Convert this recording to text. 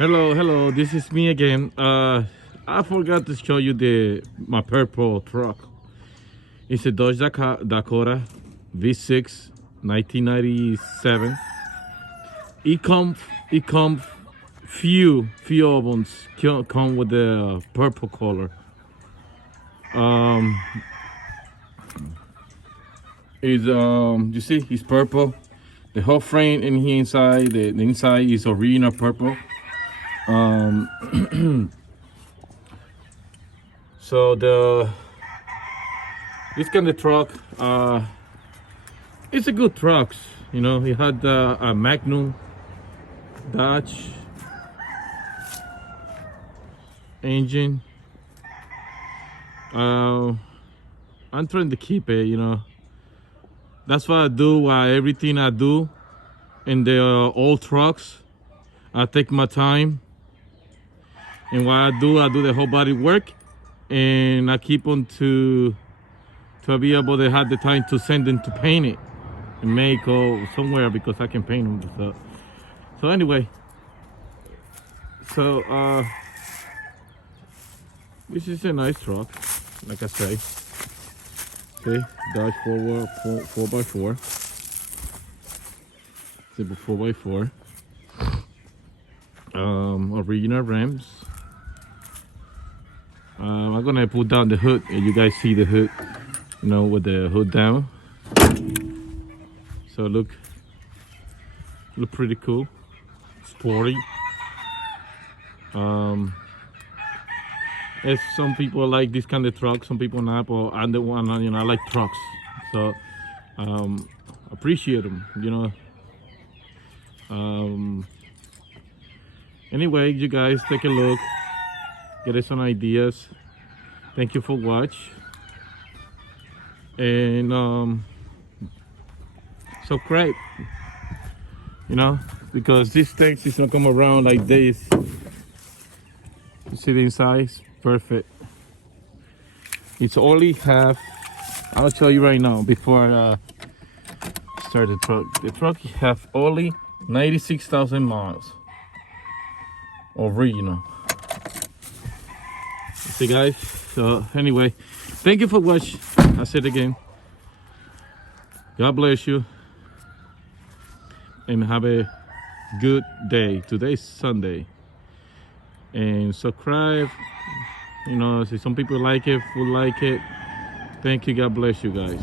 Hello, this is me again. I forgot to show you my purple truck. It's a Dodge Dakota V6 1997. It come few of them come with the purple color. You see it's purple. The whole frame in here inside, the inside is original purple. So this kind of truck, it's a good truck. You know, it had a Magnum Dodge engine. I'm trying to keep it, you know. That's what I do. Everything I do in the old trucks, I take my time. And what I do the whole body work, and I keep on to be able to have the time to send them to paint it and make or somewhere because I can paint them. So anyway, this is a nice truck, like I say. See, Dodge 4x4. It's a 4x4. Original rims. I'm gonna put down the hood and you guys see the hood, you know, with the hood down. So look pretty cool, sporty. If some people like this kind of truck, some people not, but I'm the one, you know, I like trucks. So appreciate them, you know. Anyway, you guys take a look, get us some ideas. Thank you for watch, and subscribe, you know, because this text is not come around like this. You see the inside, it's perfect. It's only half. I'll show you right now before I start the truck. The truck have only 96,000 miles. Original. See guys, so anyway, thank you for watching. I said again, God bless you and have a good day. Today's Sunday, and subscribe, you know, see some people like it, will like it. Thank you. God bless you guys.